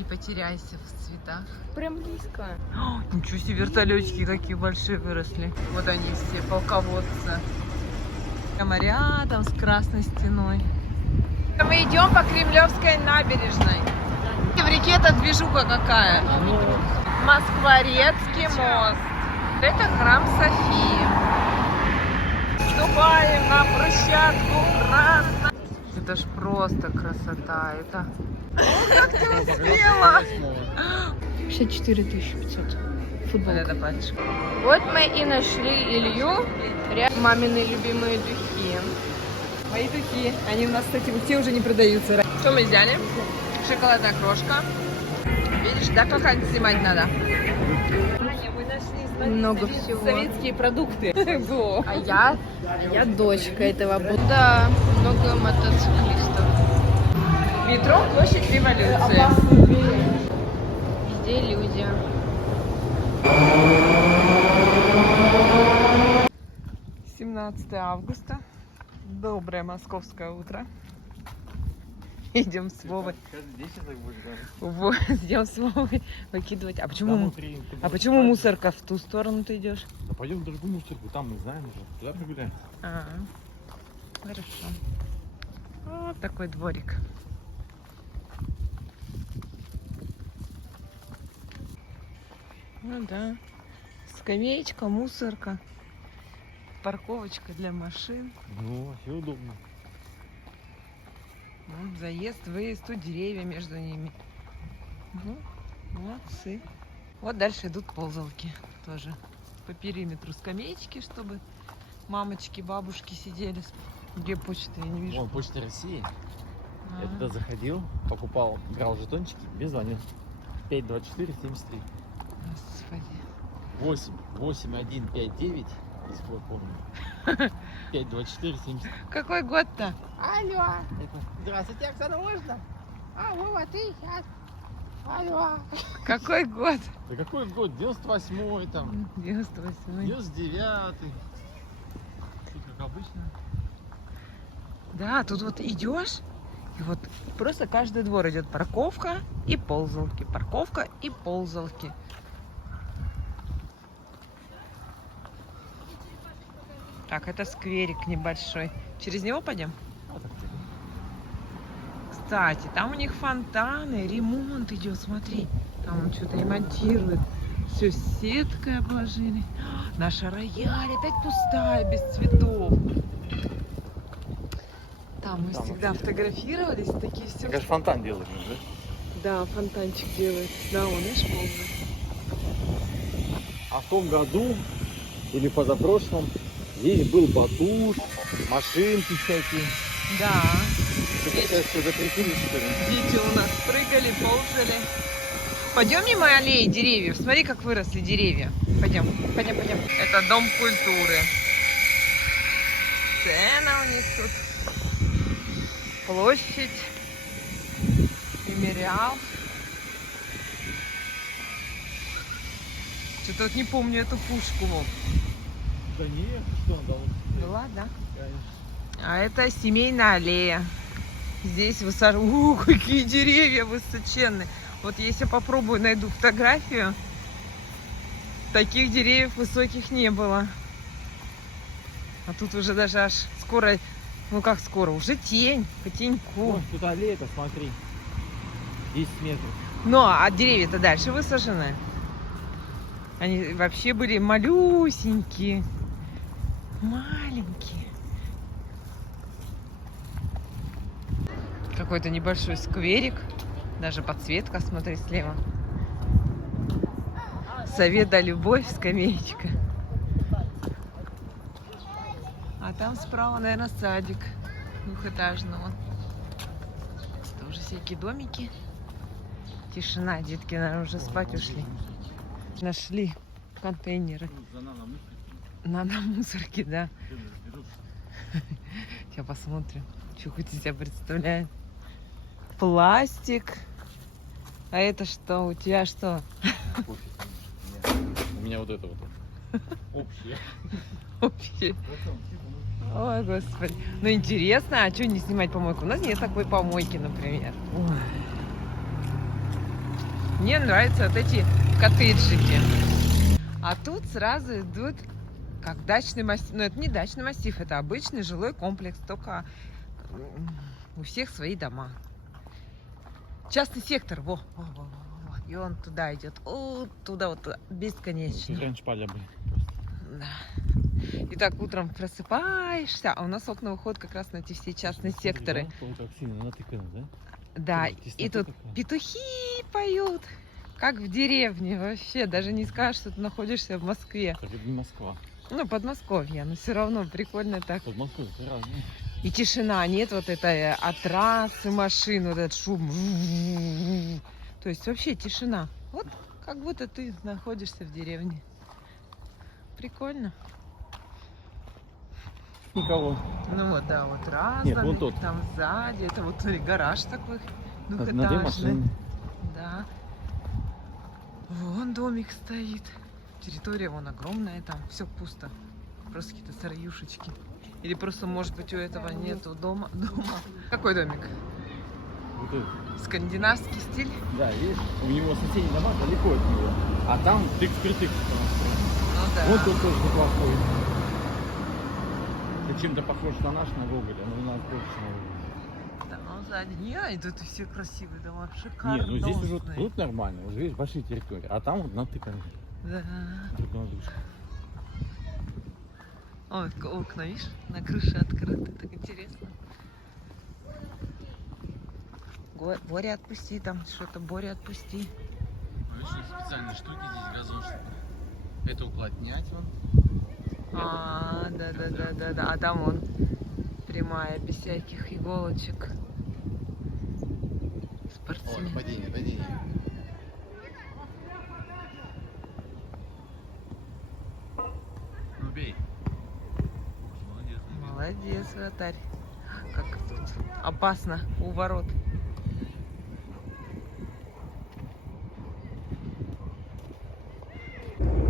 Не потеряйся в цветах. Прям близко. О, ничего себе, вертолетики какие большие выросли. Вот они все, полководцы. Прямо рядом с Красной стеной. Мы идем по Кремлевской набережной. В реке-то движуха какая. Москворецкий мост. Это храм Софии. Вступаем на брусчатку красной. Это ж просто красота. Это... О, как ты успела! 64 500. Футбол. Вот это пальчик. Вот мы и нашли Илью. Мамины любимые духи. Мои духи. Они у нас, кстати, те уже не продаются. Что мы взяли? Шоколадная крошка. Видишь, да, как снимать надо? Много всего. Советские продукты. А я дочка этого. Да, много мотоциклистов. Метро, площадь революции. Везде люди. Августа. Доброе московское утро. Идем с Вовой. Каждый день сейчас так будет, да? Идем с Вовой выкидывать. А почему, Внутри, почему мусорка в ту сторону ты идешь? Да пойдем в другую мусорку, там мы знаем уже. Туда прогуляем. Хорошо. Вот такой дворик. Ну да. Скамеечка, мусорка. Парковочка для машин. Ну, вообще удобно. Ну, заезд, выезд, тут деревья между ними. Ну, молодцы. Вот дальше идут ползалки тоже. По периметру скамеечки, чтобы мамочки, бабушки сидели. Где почта, я не вижу. Вон, Почта России. А, Я туда заходил, покупал, брал жетончики, без звонил. 52473. Господи. 8159, если я помню. 52473. Какой год-то? Алло, Это... здравствуйте, Оксана, можно? А, Вова, ты сейчас? Алло. Какой год? Да какой год? 98-й там, 98. 99-й. Тут как обычно. Да, тут вот идешь, и вот просто каждый двор идет парковка и ползалки, парковка и ползалки. Так, это скверик небольшой. Через него пойдем? Вот так. Кстати, там у них фонтаны, ремонт идет, смотри. Там он что-то ремонтирует. Все сеткой обложили. Наша рояль опять пустая, без цветов. Там мы Там всегда вообще. фотографировались, такие все. Конечно, фонтан делают, да? Да, фонтанчик делает. Да, он видишь, полный. А в том году, или позапрошлом, здесь был батут, машинки всякие. Да. Что-то сейчас все запретили, что ли? Дети у нас прыгали, ползали. Пойдем мимо аллеи деревьев. Смотри, как выросли деревья. Пойдем, пойдем, пойдем. Это дом культуры. Сцена у них тут. Площадь. Мемориал. Что-то вот не помню эту пушку. Вот. Да нет, что он там? Была, да? Конечно. А это семейная аллея. Здесь высаживают... какие деревья высоченные. Вот если попробую, найду фотографию, таких деревьев высоких не было. А тут уже даже аж скоро, ну как скоро, уже тень, по теньку. Вон, тут аллея-то, смотри. 10 метров. Ну, а деревья-то дальше высажены. Они вообще были малюсенькие. Маленькие. Какой-то небольшой скверик. Даже подсветка, смотри, слева. Совет да любовь, скамеечка. А там справа, наверное, садик двухэтажного. Тоже всякие домики. Тишина, детки, наверное, уже спать ушли. Нашли контейнеры. На мусорке, да. Сейчас посмотрим, что хоть из себя представляет. Пластик. А это что? У тебя что? У меня вот это вот. Общее. Вообще. Ой, господи. Ну интересно, а что не снимать помойку? У нас нет такой помойки, например. Ой. Мне нравятся вот эти коттеджики. А тут сразу идут как дачный массив. Но это не дачный массив, это обычный жилой комплекс, только у всех свои дома. Частный сектор, во. И он туда идет, туда вот бесконечно. Тут раньше поля были. Да. И так утром просыпаешься, а у нас окна выходят как раз на эти все частные секторы. Так сильно натыкано, да? Да, Теснота и тут какая. петухи поют, как в деревне вообще. Даже не скажешь, что ты находишься в Москве. Так это не Москва. Ну, Подмосковье, но все равно прикольно так. Под Москвой это разное. И тишина, нет вот этой от трассы машин, вот этот шум. То есть вообще тишина. Вот как будто ты находишься в деревне. Прикольно. Никого. Ну вот, да, вот раз, Нет, вон тот. там сзади. Это вот смотри, гараж такой На две двухэтажный. машины. Да. Вон домик стоит. Территория вон огромная, там все пусто. Просто какие-то сыроюшечки. Или просто, может быть, у этого нету дома. Какой домик? Вот это. Скандинавский стиль? Да, видишь, у него соседние дома далеко от него. А там тык-притык. Ну да. Вот он тоже неплохой. Это чем-то похож на наш, на Гоголя, но у нас больше на Гоголя. Да, ну сзади. Не, тут все красивые дома, шикарно. Не, ну здесь уже тут нормально, уже видишь, большие территории. А там вот натыканы. Да. Друг на дружку. Ой, окна, видишь, на крыше открыты, так интересно. Боря, отпусти там, что-то, Боря, отпусти. Очень специальные штуки здесь, газон штука. Это уплотнять вон. Да. А там вон прямая, без всяких иголочек. Спортсмен. Падение. Ну бей. Молодец, вратарь. Как тут опасно у ворот.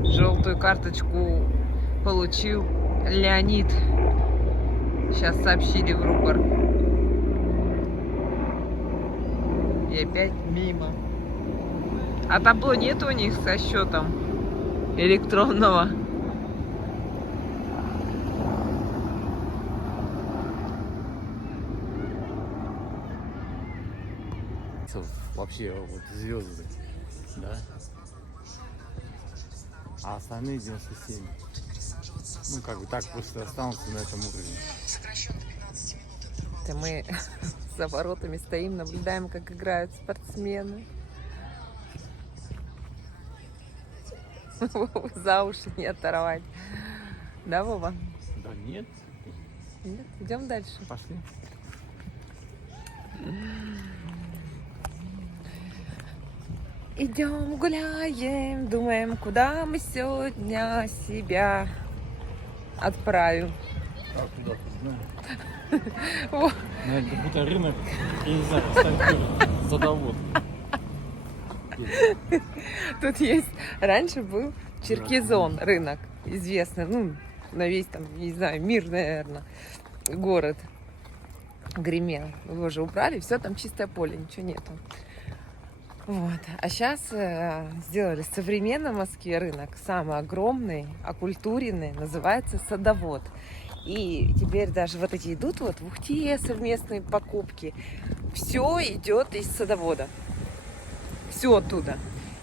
Желтую карточку получил Леонид. Сейчас сообщили в рупор. И опять мимо. А табло нет у них со счетом электронного. Вообще вот звезды, да? А остальные 97. Ну как бы так просто останутся на этом уровне. Это мы за воротами стоим, наблюдаем, как играют спортсмены. За уши не оторвать. Да, Вова? Да нет. Нет, идем дальше. Пошли. Идем гуляем, думаем, куда мы сегодня себя отправим. А куда ты знаешь? Во. Ну, это как будто рынок, я не знаю, стартует, садовод. Тут есть, раньше был Черкизон, рынок, известный, ну, на весь там, не знаю, мир, наверное, город гремел. Его же убрали, все, там чистое поле, ничего нету. Вот. А сейчас сделали современный в Москве рынок, самый огромный, окультуренный, называется Садовод. И теперь даже вот эти идут вот в Ухте совместные покупки. Все идет из Садовода. Все оттуда.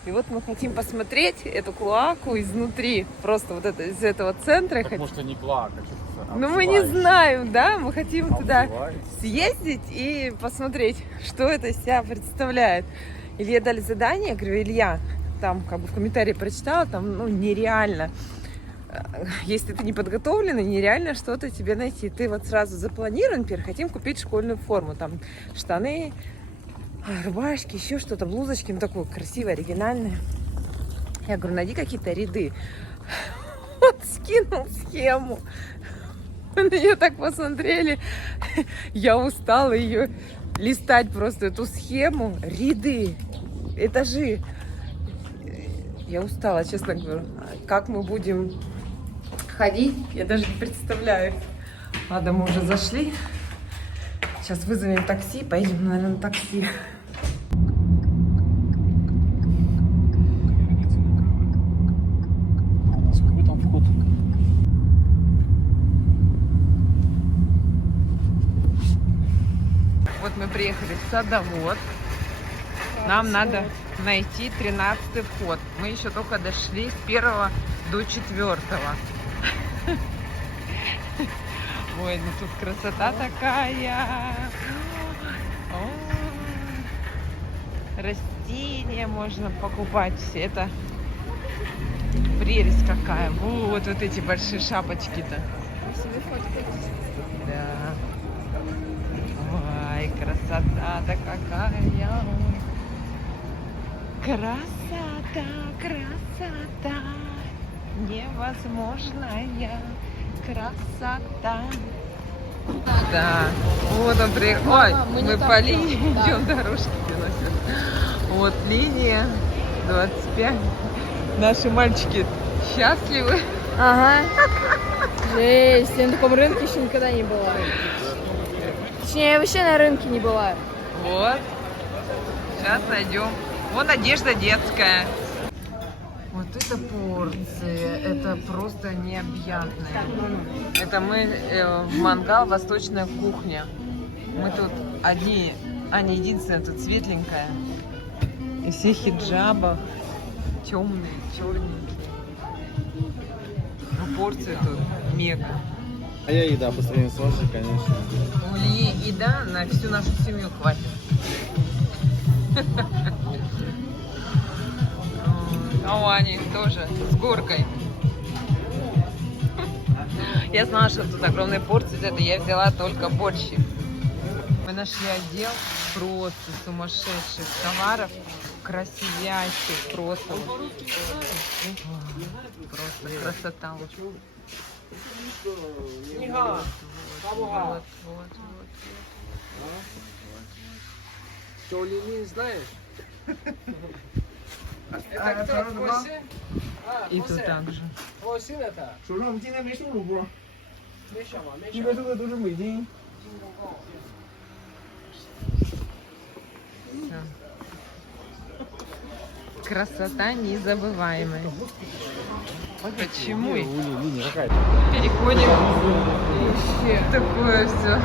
И вот мы хотим посмотреть эту клоаку изнутри. Просто вот это, из этого центра. Так, может, они клоака, что-то. Ну, мы не знаем, да? Мы хотим туда Обзывается. съездить и посмотреть, что это из себя представляет. Илье дали задание, я говорю, Илья, там как бы в комментарии прочитала, там, ну, нереально. Если ты не подготовленный, нереально что-то тебе найти. Ты вот сразу запланируй, например, хотим купить школьную форму, там штаны, рубашки, еще что-то, блузочки, ну, такое красивое, оригинальное. Я говорю, найди какие-то ряды. Он скинул схему. Мы на нее так посмотрели. Я устала ее листать просто, эту схему. Ряды, этажи. Я устала, честно говорю. Как мы будем ходить, я даже не представляю. Ладно, мы уже зашли. Сейчас вызовем такси, поедем, наверное, на такси. мы приехали в Садовод. Нам надо найти 13-й вход. Мы еще только дошли с 1 до 4. Ой, ну тут красота такая. О, растения можно покупать. Все это прелесть какая. Вот эти большие шапочки-то. Да. Ой, красота-то какая. Красота, красота, невозможная красота. Да, вот он приехал. Ой, мы по линии идем, дорожки переносят. Вот линия 25. Наши мальчики счастливы. Ага. Жесть, я на таком рынке еще никогда не была. Точнее, я вообще на рынке не была. Вот. Сейчас найдем. Вон одежда детская. Вот это порция. Это просто необъятная. Это мы в мангал, восточная кухня. Мы тут одни, а не единственная, тут светленькая. И все в хиджабах. Темные, черненькие. Ну, порции тут мега. А я еда по сравнению с вашей, конечно. У Ильи еда на всю нашу семью хватит. А у Ани тоже с горкой. Я знала, что тут огромные порции, это я взяла только борщи. Мы нашли отдел просто сумасшедших товаров, красивящих просто. Просто красота. Вот. Джолини знаешь? Это кто? Твой сын? И тут также. Твой сын это? 手上今天没收主播，没什么，没什么。应该收的都是美金。 Красота незабываемая. Почему? Линия какая-то. Переходим. Вообще такое все.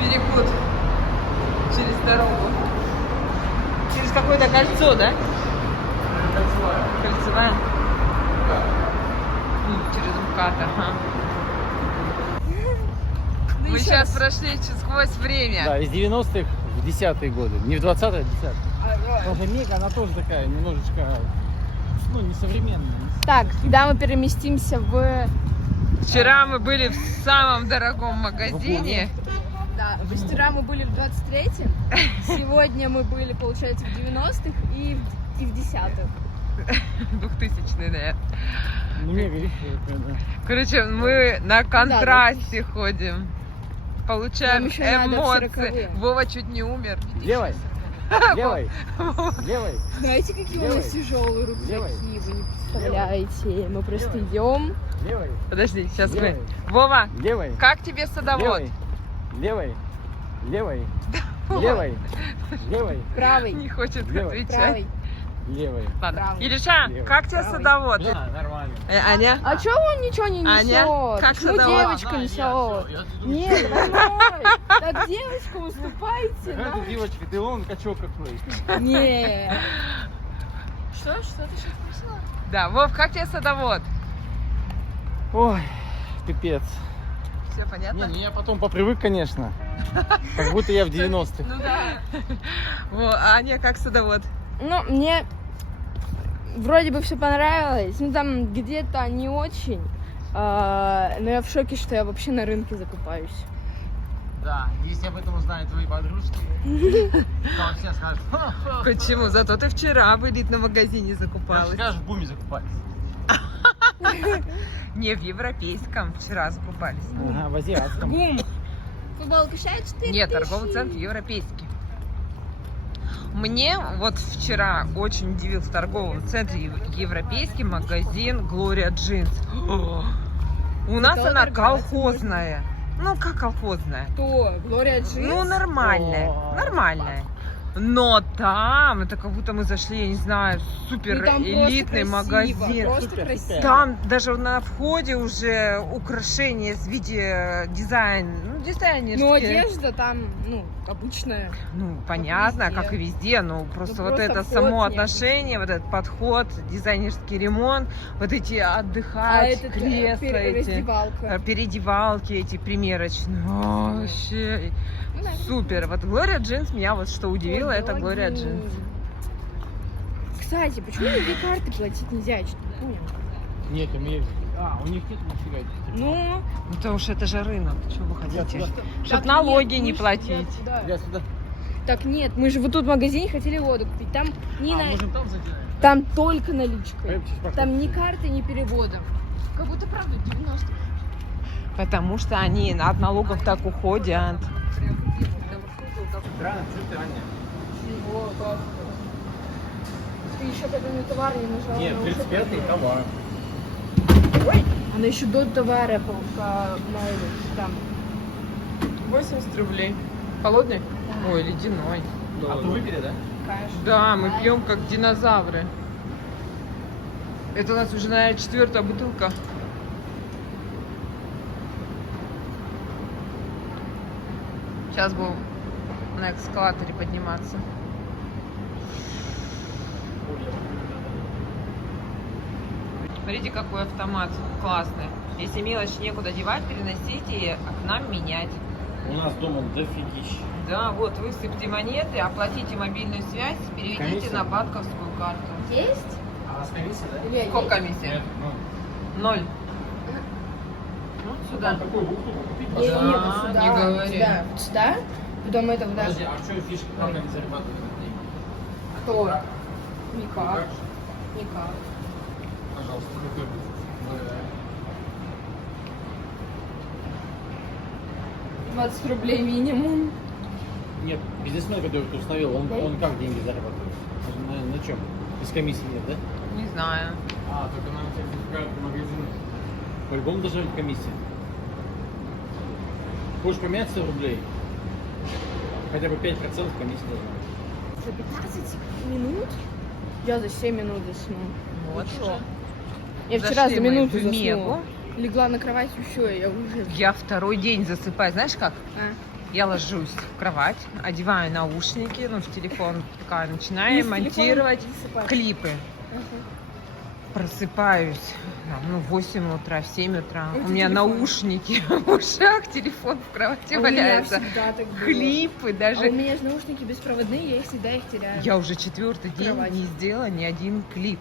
Переход через дорогу. Через какое-то кольцо, да? Кольцевая. Через МКАД, ага. Мы сейчас прошли сквозь время. Да, из 90-х в 10-е годы. Не в 20-е, а в 10-е. Даже Мега, она тоже такая, немножечко, ну, несовременная. Так, когда мы переместимся в... Вчера мы были в самом дорогом магазине. Да, вчера мы были в 23-м, сегодня мы были, получается, в 90-х и в 10-х. 2000-е, наверное. Ну, Мега, видишь, да. Короче, мы на контрасте ходим. Получаем Нам еще надо в эмоции. 40-е. Вова чуть не умер. Левой, левой, левой. Знаете, какие у нас тяжелые Левой. рюкзаки, вы не представляете. Мы просто идем. Левой, Подожди, сейчас мы. Левой. Вова, левой, как тебе садовод? левой, левой, левой, левой, Правый, Не хочет Левой. отвечать. правый. левой. Ладно. Правый. Илюша, Левый. как тебе Правый. садовод? Да, нормально. Аня? А чё он ничего не несет? Аня, как Почему садовод? девочка несет? Нет, нормально. Так девочка, уступайте. Какая ты девочка, ты вон качок какой. Нет. Что ты сейчас спросила? Да, Вов, как тебе садовод? Ой, пипец. Все понятно? Не, ну я потом попривык, конечно. Как будто я в 90-х. Ну да. Во, а Аня, как садовод? Ну, мне вроде бы все понравилось. Ну, там где-то не очень. Но я в шоке, что я вообще на рынке закупаюсь. Да, если об этом узнают твои подружки, то все скажут, ха-ха. Почему? Зато ты вчера в элитном магазине Даже закупалась. скажешь, в буме закупались. Не, в европейском вчера закупались. Ага, в азиатском. Гум! Футболка считает 4 Нет, торговый центр европейский. Мне вот вчера очень удивил в торговом центре европейский магазин Gloria Jeans. У нас Зато она торговец колхозная. Ну, как колхозная? Кто? Глория Джинс? Ну, нормальная. О. Нормальная. Но там, это как будто мы зашли, я не знаю, в супер Ну, там элитный просто красиво, магазин. Просто Супер, красиво. супер. Там даже на входе уже украшения в виде дизайн, дизайнерские. Ну, одежда там, ну, обычная. Ну, понятно, везде. как и везде, но просто вот просто это вход само необычный. отношение, вот этот подход, дизайнерский ремонт, вот эти А отдыхать, это кресла эти, раздевалка. переодевалки эти примерочные. О, вообще Ну, да, супер. Вот Глория Джинс меня вот что удивило, это Глория Ой, Джинс. Кстати, почему на две карты платить нельзя? Я что-то не понял. Нет, у меня... А, у них нет нифига. Ну, Ну, потому что это же рынок, что вы хотите? сюда. Чтоб так налоги нет, не мы ж платить. сюда. Я сюда. Так нет, мы же вот тут в магазине хотели воду купить. Там не А, на... можем там зайти? Там только наличкой. Пойдем сейчас покупим. Там ни карты, ни переводов. Как будто правда 90. Потому что они от налогов так уходят. Странно, что ты, Аня? Ты еще когда на товар не нажала. Нет, на 35-й товар. Ой, она еще до товара по там. 80 рублей. Холодный? Ой, ледяной. А то выпили, да? Конечно. Да, мы пьем как динозавры. Это у нас уже, наверное, 4-я бутылка. Сейчас будем на эскалаторе подниматься. Смотрите, какой автомат классный. Если мелочь некуда девать, переносите и к нам менять. У нас дома дофигища. Да, вот, высыпьте монеты, оплатите мобильную связь, переведите Комиссия? на банковскую карту. Есть? А у вас комиссия, да? Или Сколько комиссия? Нет, 0. Ну, сюда. Какую бухту купить? Нет, Да, нет, вот сюда. не говори. Сюда. Вот сюда. Потом это вот Подожди, а что фишка? Как они зарабатывают на деньги? Кто? Как? Никак. Никак. Пожалуйста, какой бухту? 20 рублей минимум. Нет, бизнесмен, который это установил, он как деньги зарабатывает? На чем? Без комиссии нет, да? Не знаю. А, только нам сертификат магазина. По-любому должна быть комиссия. Хочешь поменять 100 рублей? Хотя бы 5% комиссии должна быть. За 15 минут? Я за 7 минут засну. Вот Ты уже. чё? Я вчера Зашли за мы минуту в Мегу. заснула. Легла на кровать и все, я уже... Я второй день засыпаю. Знаешь как? А. Я ложусь в кровать, одеваю наушники, ну, в телефон, такая, начинаю И с монтировать телефоном засыпаешь. клипы. Ага. Просыпаюсь, ну, в 8 утра, в 7 утра. Это У меня телефон. наушники в ушах, телефон в кровати А у меня валяется. всегда так было. Клипы А у даже. меня же наушники беспроводные, я всегда их теряю. Я уже 4-й день Кровать. не сделала ни один клип.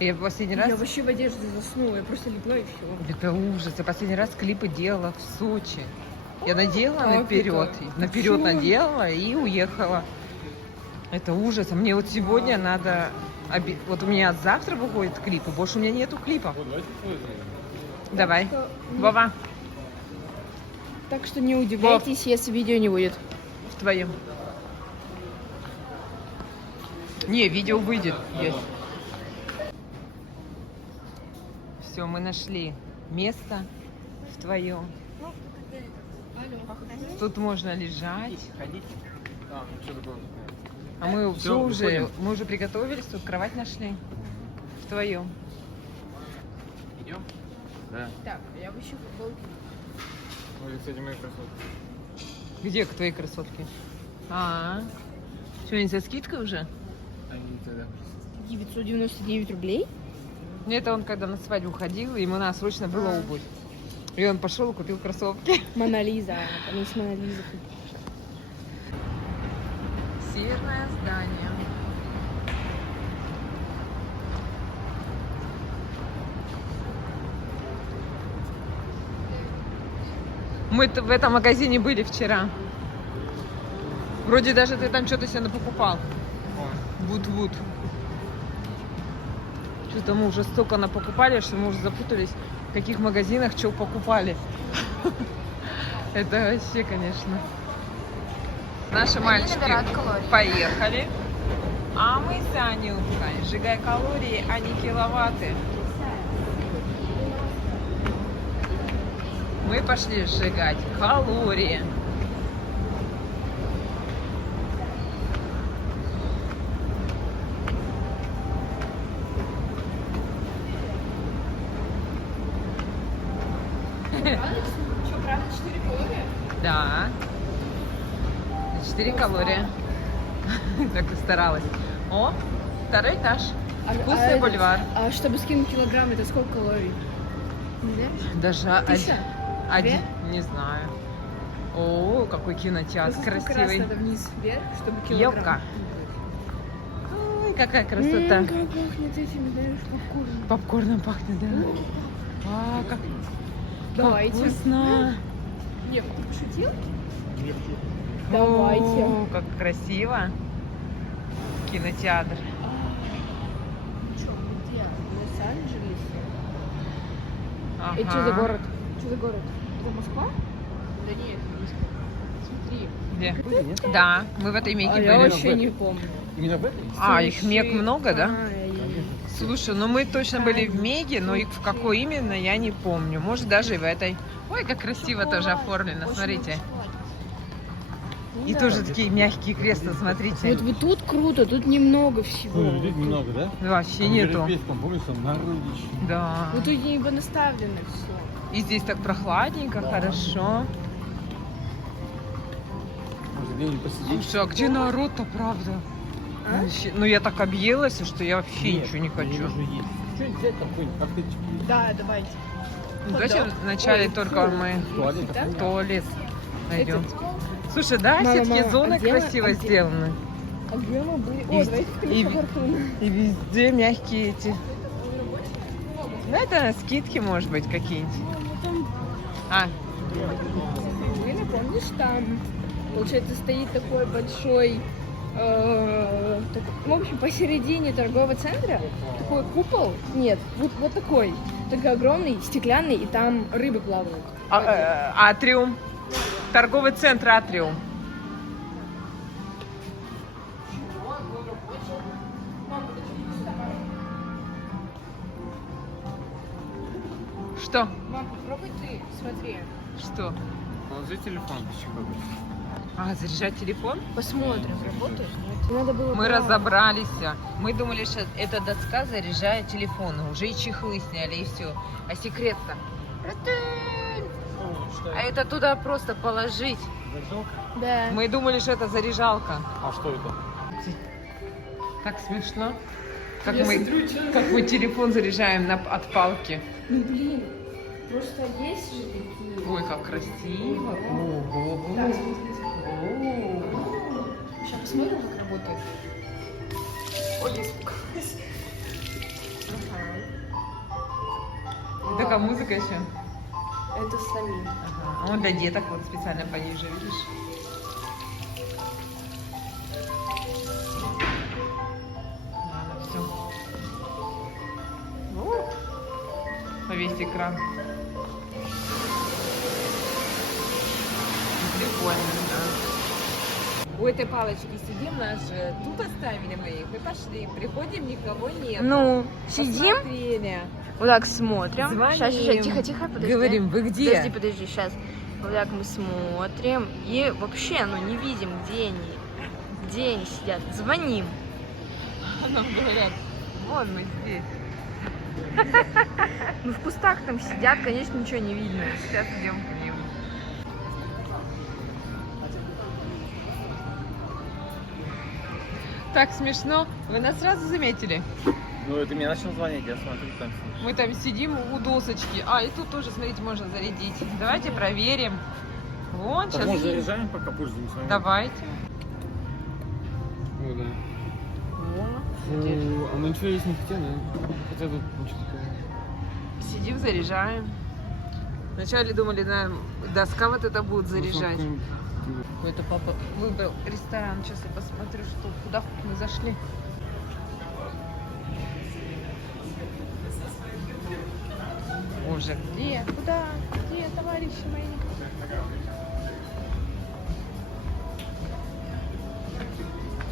Я последний раз... Я вообще в одежде заснула, я просто легла и все. Это ужас. Я последний раз клипы делала в Сочи. Я надела как наперед, это? наперед Почему? надела и уехала. Это ужас. А мне вот сегодня надо... Вот у меня завтра выходит клип, и больше у меня нету клипов. Вот, давайте твой зайдем. Давай. что, Вова, Так что не удивляйтесь, если видео не будет. в твоем. Не, видео выйдет. Есть. Все, мы нашли место в твоем. Тут можно лежать. Ходите. А, что такое? А мы Всё, уже, выходим. мы уже приготовились, тут кровать нашли. В твоем. Идем? Да. Так, я выщу футболки. Ой, кстати, мои кроссовки. Где твои красотки? Что, они со скидкой уже? Они тогда. 999 рублей? Ну, это он когда на свадьбу ходил, ему надо срочно было обувь. И он пошел и купил кроссовки. Мона Лиза. Там есть Мона Лиза. Северное здание. Мы в этом магазине были вчера. Вроде даже ты там что-то себе покупал. Вуд-вуд. Что-то мы уже столько напокупали, что мы уже запутались, в каких магазинах что покупали. Это вообще, конечно. Наши мальчики поехали. А мы с Анюткой. Сжигай калории, а не киловатты. Мы пошли сжигать калории. Что, правда 4 калории? Да. 4 калории. Так и старалась. О, второй этаж. Вкусный бульвар. А чтобы скинуть килограмм, это сколько калорий? Не знаешь? Даже Тысяча? один, Две? не знаю. О, какой кинотеатр Сколько раз красивый. надо вниз, вверх, чтобы килограмм? Елка. Ой, какая красота. Как пахнет этими, знаешь, попкорном. Попкорном пахнет, да? А, как Давайте. вкусно. Нет, ты пошутил? О, Давайте. как красиво. Кинотеатр. Что, где? В Лос-Анджелесе? Ага. Это что за город? Что за город? Это Москва? Да нет, смотри. Где? Да, мы в этой Меке Я были. вообще не помню. Именно в этой? А, их Мек много, да? Ай. Слушай, ну мы точно были в Меге, но и в какой именно, я не помню. Может, даже и в этой. Ой, как красиво тоже оформлено, смотрите. И тоже такие мягкие кресла, смотрите. Вот тут круто, тут немного всего. Ну, людей немного, да? Вообще нету. Европейском, помнишь, там народище. Да. Вот тут не понаставлено все. И здесь так прохладненько, хорошо. Может, где-нибудь посидеть? Слушай, а где народ-то, правда? А? Вообще- Ну я так объелась, что я вообще ничего не хочу. Что взять там какой-нибудь коктейльчик? Да, давайте. Ну, давайте вначале только мы Туалет. в туалет найдем. Слушай, да, Мама, все-таки мама, зоны а где- красиво а где- сделаны. А где мы были? И- О, давайте и- колесо фортуны. И везде мягкие эти. Ну, это скидки, может быть, какие-нибудь. А, Блин, помнишь, там, получается, стоит такой большой, в общем, посередине торгового центра, такой купол, нет, вот такой, такой огромный, стеклянный, и там рыбы плавают. Атриум. Торговый центр Атриум. Что? Мам, попробуй ты, смотри. Что? Положи телефон, пищевой. А, заряжать телефон? Посмотрим, работает? Надо было Мы правильно. разобрались. Мы думали, что эта доска заряжает телефоны. Уже и чехлы сняли, и все. А секрет-то? А это туда просто положить. Да. Мы думали, что это заряжалка. А что это? Так смешно. Как мы телефон заряжаем от палки. Ну, блин, просто есть же такие. Ой, как красиво. Ого. Да, смотри, смотри. Сейчас посмотрим, как работает. Ой, я испугалась. И такая музыка еще. Это самим. А он для деток вот специально пониже, видишь? Ладно, все. Повесь экран. Прикольно, да. У этой палочки сидим, нас же тут оставили мы их и пошли. Приходим, никого нет. Ну, сидим, Посмотрели. вот так смотрим. Звоним. Сейчас, тихо, подожди. Говорим, вы где? Подожди, сейчас. Вот так мы смотрим и вообще, ну, не видим, где они сидят. Звоним. Нам говорят, вон мы здесь. Ну, в кустах там сидят, конечно, ничего не видно. Сейчас идем к ним. Так смешно. Вы нас сразу заметили? Ну, это мне начал звонить, я смотрю там. Мы там сидим у досочки. А, и тут тоже, смотрите, можно зарядить. Давайте проверим. Вон, Так, сейчас. может, заряжаем, пока пользуемся? Давайте. Ну, да. Вон. Ну, а мы ничего есть не хотели, хотя тут ничего такого. Сидим, заряжаем. Вначале думали, да, доска вот это будет заряжать. Это папа выбрал ресторан. Сейчас я посмотрю, что куда мы зашли. Боже, где? Куда? Где, товарищи мои?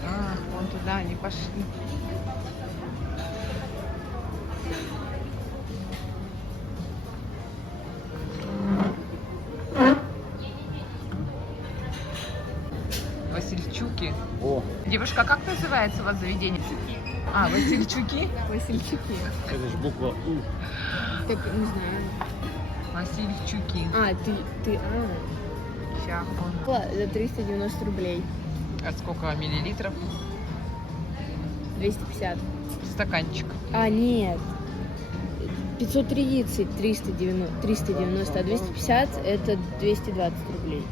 А, вон туда они пошли. Васильчуки. О, Девушка, как называется у вас заведение? А, Васильчуки? Васильчуки. это же буква У. Так, не знаю. Васильчуки. А, ты, Сейчас Чахона. За 390 рублей. А сколько миллилитров? 250. Стаканчик. А, нет. 530 390, а 250 это 220 рублей.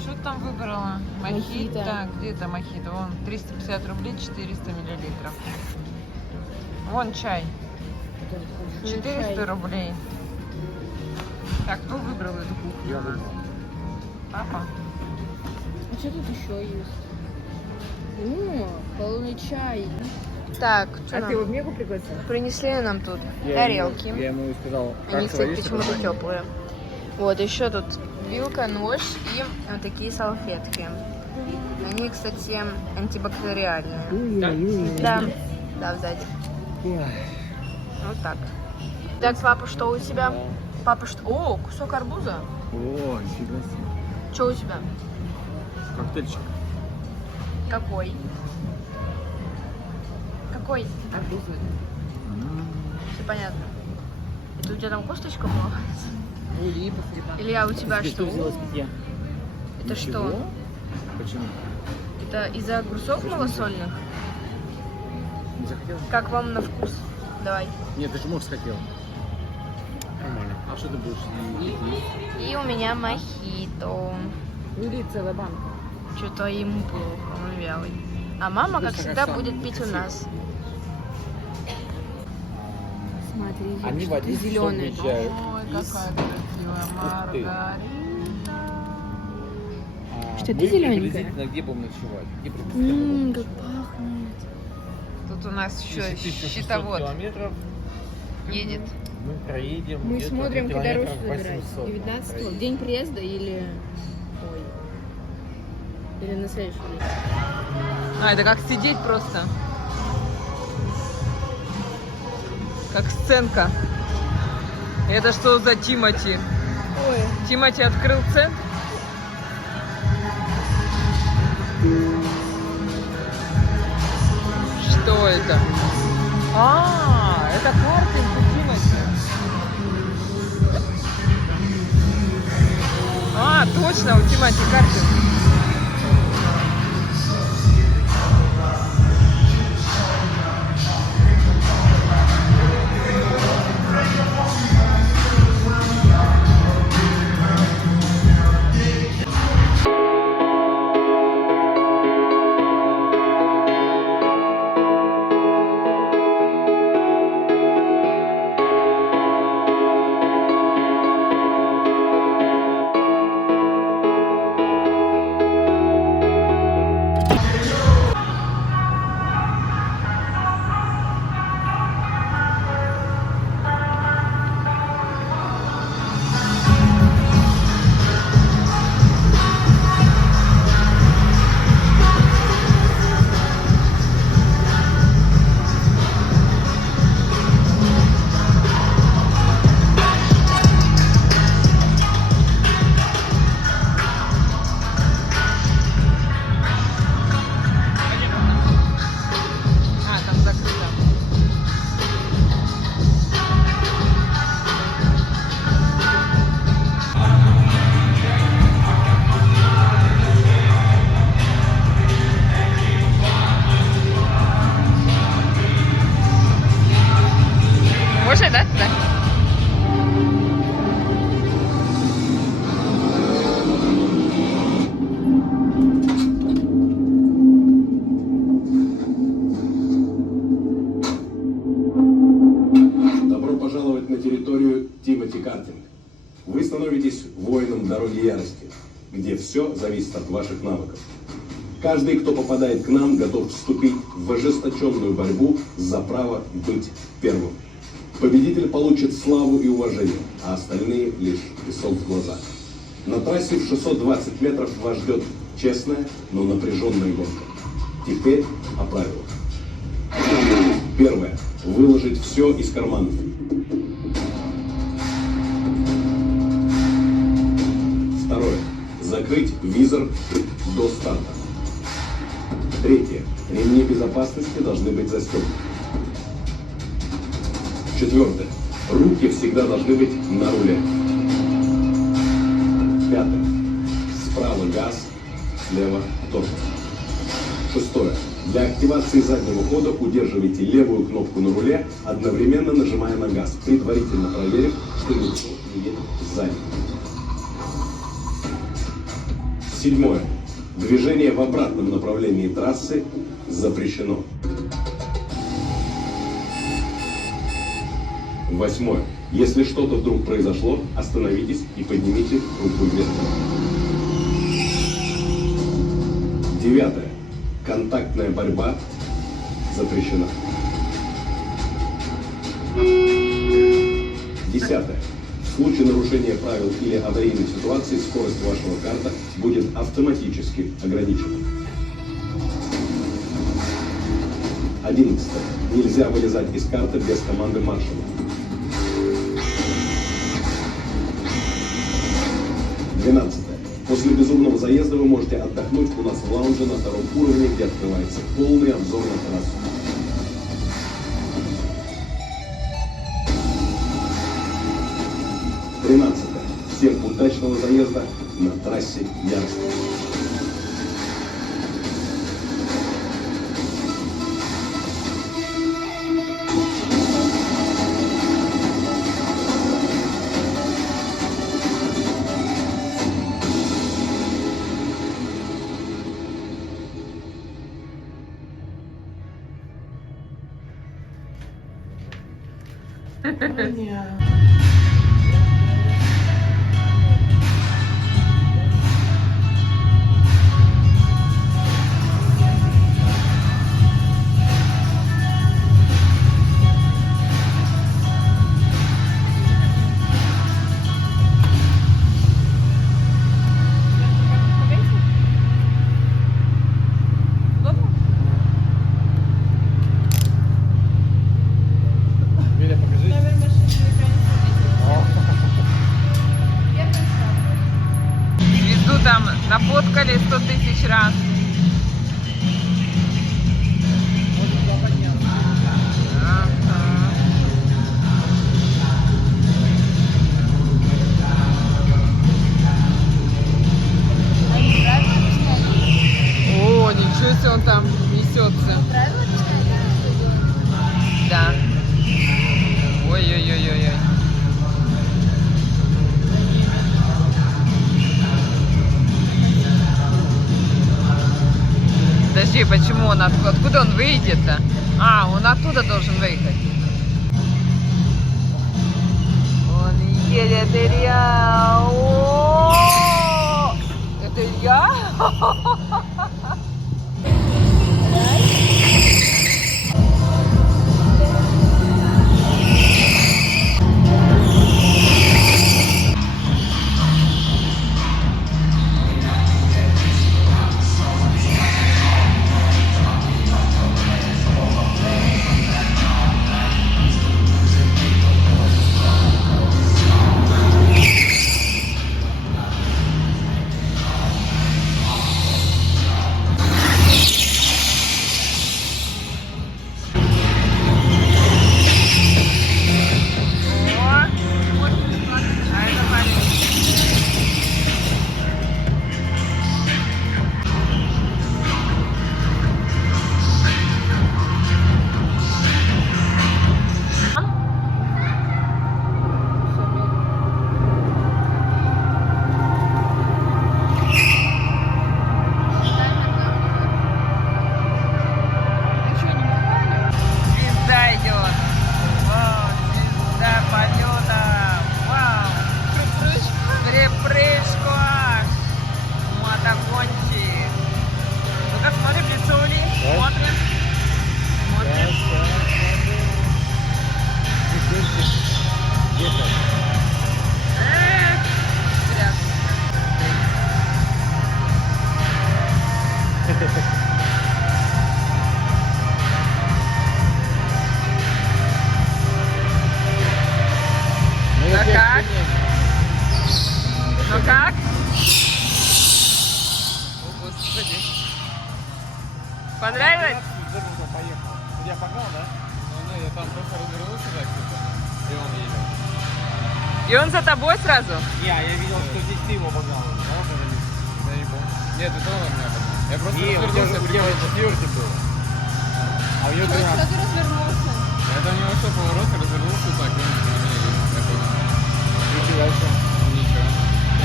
Что ты там выбрала? Мохито. Так, где это мохито? Вон, 350 рублей, 400 миллилитров. Вон чай. 400 рублей. Так, кто выбрал эту кухню? Я у нас? выбрал. Папа? А что тут еще есть? О, холодный чай. Так, что нам? в Мегу пригласил? Принесли нам тут Я тарелки. ему сказал, Они, кстати, почему-то теплые. Вот, еще тут вилка, нож и вот такие салфетки. Они, кстати, антибактериальные. Да, да, сзади. Вот так. Так, папа, что у тебя? Папа, что? О, кусок арбуза. О, нифига себе. Что у тебя? Коктейльчик. Какой? Какой? Арбузный. Все понятно. Это у тебя там косточка была? Ну, либо среда. Илья, у тебя Ты что? взяла с питья? Это что? Почему? Это из-за огурцов малосольных? Не захотела? Как вам на вкус? Давай. Нет, ты же морс хотела. Нормально. А что ты будешь? И у меня мохито. Юрий, целая банка. Что-то ему плохо, он вялый. А мама, как всегда, будет пить у нас. Смотри, Они что-то водичку зеленое. встречают. Ой, какая красивая Ух ты. маргарина. Что-то мы зелёненькое. приблизительно где будем ночевать? Где приблизительно? Как пахнет. Тут у нас еще 1600 щитовод километров едет. мы проедем. Мы где-то смотрим, когда километров Русю забирать. 800 19 проедем. в день приезда или... Ой. Или на следующий день. А, это как сидеть просто. Как сценка. Это что за Тимати? Ой. Тимати открыл центр? Что это? А, это картинг у Тимати. А, точно, у Тимати картинг. А, там закрыто. Можно, да? Да. Добро пожаловать на территорию Тимати Картинг. Вы становитесь воином дороги ярости, где все зависит от ваших навыков. Каждый, кто попадает к нам, готов вступить в ожесточенную борьбу за право быть первым. Победитель получит славу и уважение, а остальные лишь песок в глазах. На трассе в 620 метров вас ждет честная, но напряженная гонка. Теперь о правилах. Первое. Выложить все из карманов. Второе. Закрыть визор до старта. Третье. Ремни безопасности должны быть застегнуты. Четвертое. Руки всегда должны быть на руле. Пятое. Справа газ, слева тормоз. Шестое. Для активации заднего хода удерживайте левую кнопку на руле, одновременно нажимая на газ, предварительно проверив, что никто не едет сзади. Седьмое. Движение в обратном направлении трассы запрещено. Восьмое. Если что-то вдруг произошло, остановитесь и поднимите руку вверх. Девятое. Контактная борьба запрещена. Десятое. В случае нарушения правил или аварийной ситуации скорость вашего карта будет автоматически ограничена. 11. Нельзя вылезать из карты без команды маршала. 12. После безумного заезда вы можете отдохнуть у нас в лаунже на втором уровне, где открывается полный обзор на трассу. 13. Всем удачного заезда на трассе Ярости. Виля, покажи. Звезду там нафоткали 100 тысяч раз. Ага. О, ничего себе, он там несется. Да. Ой-ой-ой-ой-ой. Подожди, почему он откуда он выйдет-то? А, он оттуда должен выехать. Он едет, Илья. О! Это Илья? Ну как? О, Господи. Понравилось? Поехал. Я погнал, да? Ну, я там просто развернулся, да, и он едет. И он за тобой сразу? Не, я видел, что здесь ты его погнал. Нет, это он от меня потом. Я просто Не, у тебя развернулся, же прикольно. четвертый был. А у него Что 13. ты развернулся? Это у него что, поворот, и развернулся так, и он ко мне едет. Я понял. И дальше. Ничего.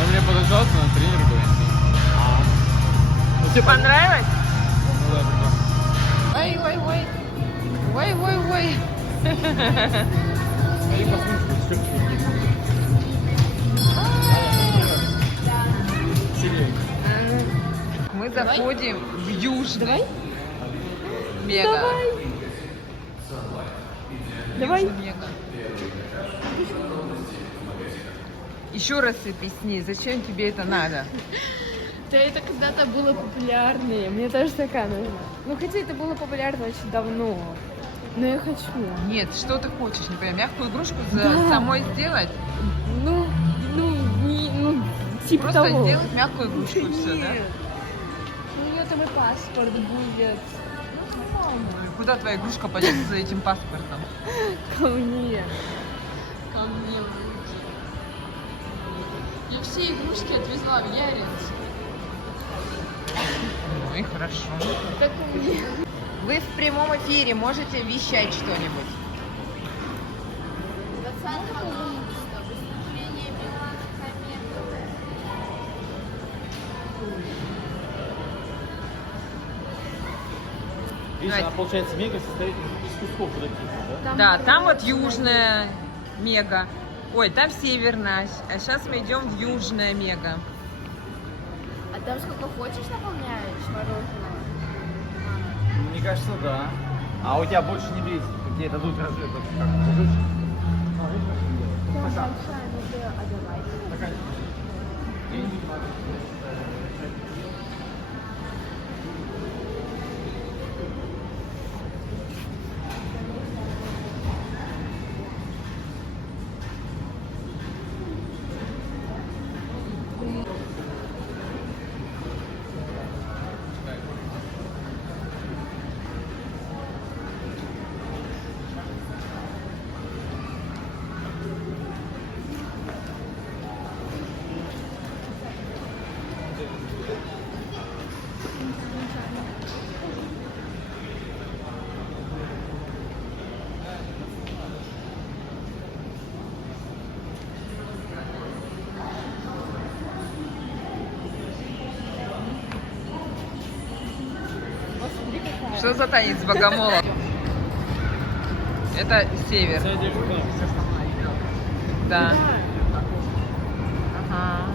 Он мне подождал, на тренер был. Ну, тебе Понравилось? Ну да, прикольно. Ой, ой, ой. Ой, ой, ой. Они послушали, что Мы заходим в Южный. Давай. Мега. Давай. Южный Мега. Еще раз объясни, зачем тебе это надо? Да это когда-то было популярнее. Мне тоже такая нужна. Ну хотя это было популярно очень давно. Но я хочу. Нет, что ты хочешь, не понимаю, мягкую игрушку Да. самой сделать? Ну, типа Просто того. сделать мягкую игрушку и все, да? Нет. У нее там и паспорт будет. Куда твоя игрушка пойдет за этим паспортом? Ко мне. Ко мне в руки. Я все игрушки отвезла в Яринск. Ну и хорошо. Так у меня. Вы в прямом эфире можете вещать что-нибудь? 20 августа. Выступление Миланы Хаметовой. Видишь, она, получается, мега состоит из кусков таких, да? Да, там вот южная мега. Ой, там северная. А сейчас мы идем в южная мега. А там сколько хочешь наполняешь мороженого? Мне кажется, да. А у тебя больше не влезет. Тебе дадут разве как ложишь? Да, большая, ну ты, а давай. Что за танец богомола? Это север. Да. Ага.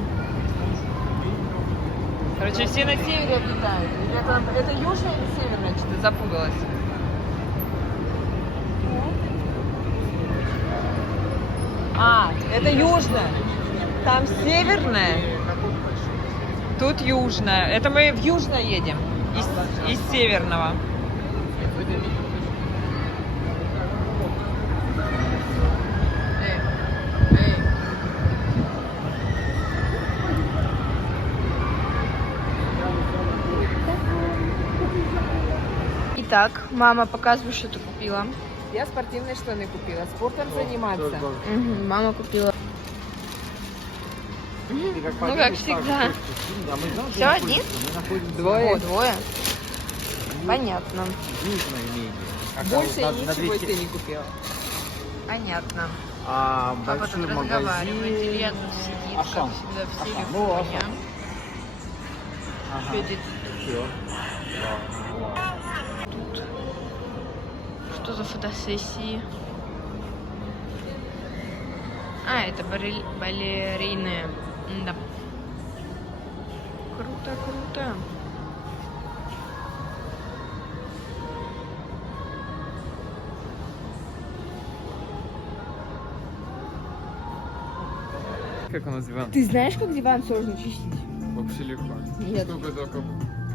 Короче, все на севере облетают. Или это южная или северная? Что-то запуталась. А, это южная. Там северная. Тут южная. Это мы в южное едем. Из северного. Итак, мама, показывай, что ты купила. Я спортивные штаны купила. Спортом заниматься. Мгм, мама купила. Ты как Ну, как всегда. Всё, один? Двое. О, двое. Понятно. Больше я ничего себе не купила. Понятно. А Папа большой тут магазин... разговаривает, Илья тут сидит, Ашан. как всегда, в Ашан. телефоне. Ну, Ашан. Ага. Ходит. Всё. Что за фотосессии? А, это балерины. Да. Круто, круто. Как у нас диван? Ты знаешь, как диван сложно чистить? Вообще легко. Нет. Сколько только...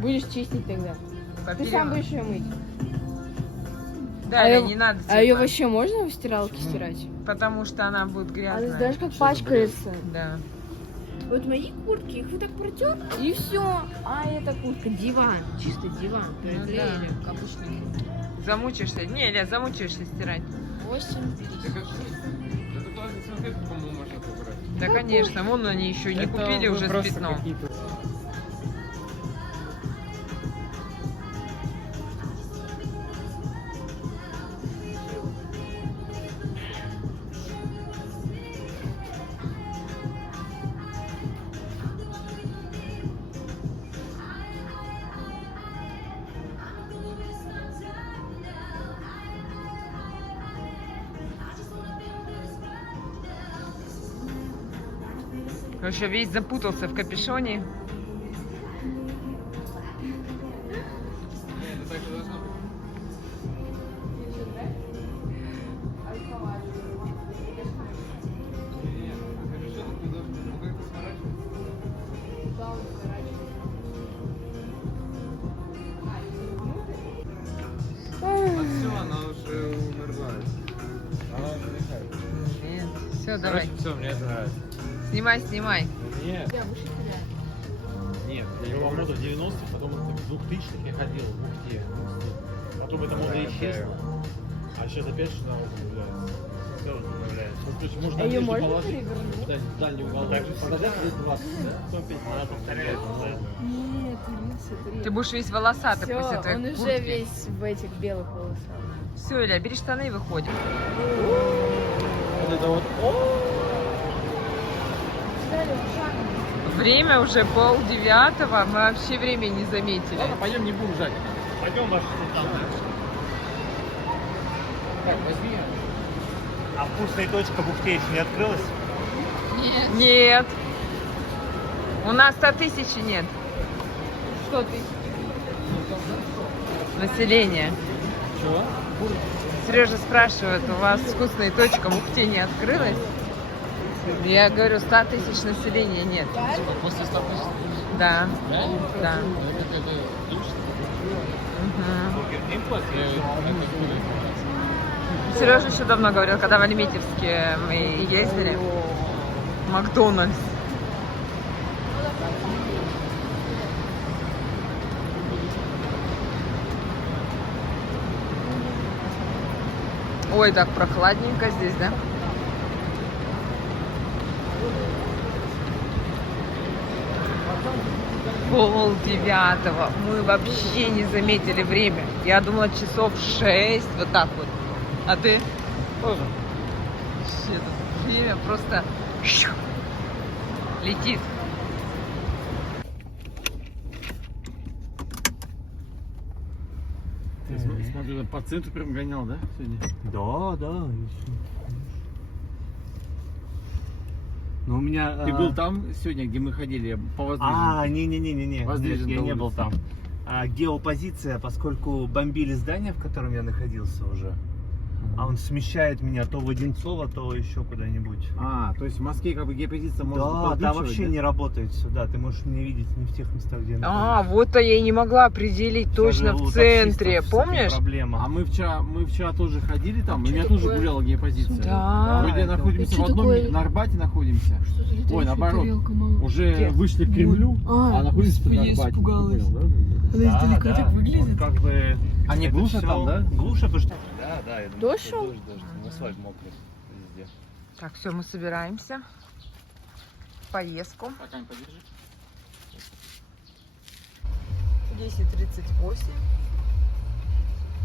Будешь чистить тогда. Ты сам будешь ее мыть. Да, А её- не надо. А ее цвета, вообще можно в стиралке стирать? Потому что она будет А ты грязная. знаешь, как пачкается? Да. Вот мои куртки, их вот так протер, и все. А эта куртка, диван, чисто диван. Ну Приклеили, да. как обычный. Замучаешься. Не, замучаешься стирать. 8 Это тоже салфетку, по-моему, можно собрать. Да, конечно. Вон они еще не купили уже с пятном. Еще весь запутался в капюшоне. Все, она уже умерла. Она уже летает. Нет. Все, давай. Все, мне это нравится. Снимай, снимай. Нет, Я выше тебя. нет, я была мода в 90-х, потом это в 2000-х я ходил в Ухте. Потом эта мода исчезла. А сейчас опять что-то появляется. Все появляется. Ну, то есть можно А её одежду можно положить перевернуть? куда-нибудь в дальний угол. Подождать лет 20. Потом опять она повторяется. Нет, смотри. Ты будешь весь волосатый Все, после твоей он уже куртки. весь в этих белых волосах. Все, Илья, бери штаны и выходим. Вот это вот. Время уже 8:30, мы вообще время не заметили. Ладно, пойдем не будем жать. Пойдем ваш там, да? Так, возьми. А вкусная точка в Ухте еще не открылась? Нет. У нас 100 тысяч нет Что ты? населения. Чего? Сережа спрашивает, у вас вкусная точка в Ухте не открылась? Я говорю, 100 тысяч населения нет. После 100 тысяч? Да. Реально? Да. Это какая-то точно? Мгм. Импорт? Сережа еще давно говорил, когда в Альметьевске мы ездили. Макдональдс. Ой, так прохладненько здесь, да? Полдевятого. Мы вообще не заметили время. Я думала, часов 6, вот так вот. А ты? Тоже. Вообще тут время просто летит. Ты смотри, по центру прям гонял, да, сегодня? Да, да. Но у меня... Ты был там сегодня, где мы ходили, по воздвижению? Не-не-не-не, Воздвиженная я не был улица. там. Геопозиция, поскольку бомбили здание, в котором я находился уже, а он смещает меня то в Одинцово, то еще куда-нибудь. А, то есть в Москве как бы геопозиция может Да, там подключивать, вообще да? не работает сюда, ты можешь меня видеть не в тех местах, где я А, нахожусь. вот-то я и не могла определить Я точно живу в у центре, таксистов с этим помнишь? проблема. А мы вчера тоже ходили там, А у меня что тоже такое? гуляла геопозиция. Да. Вроде это- находимся Это в одном, что такое? на Арбате находимся. Что-то Ой, наоборот. Уже Где? вышли к Кремлю, а находимся на господи, Арбате. испугалась. Ты понял, да? Он как бы... Они это глушат всё там, да? Глушат, потому что... Да, я думаю, Дождь что шел? дождь, асфальт мокрый везде. Так, все, мы собираемся в поездку. Пока подержи. 10:38,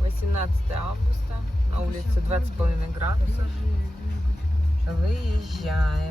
18 августа, на улице 20,5 градусов. Выезжаем.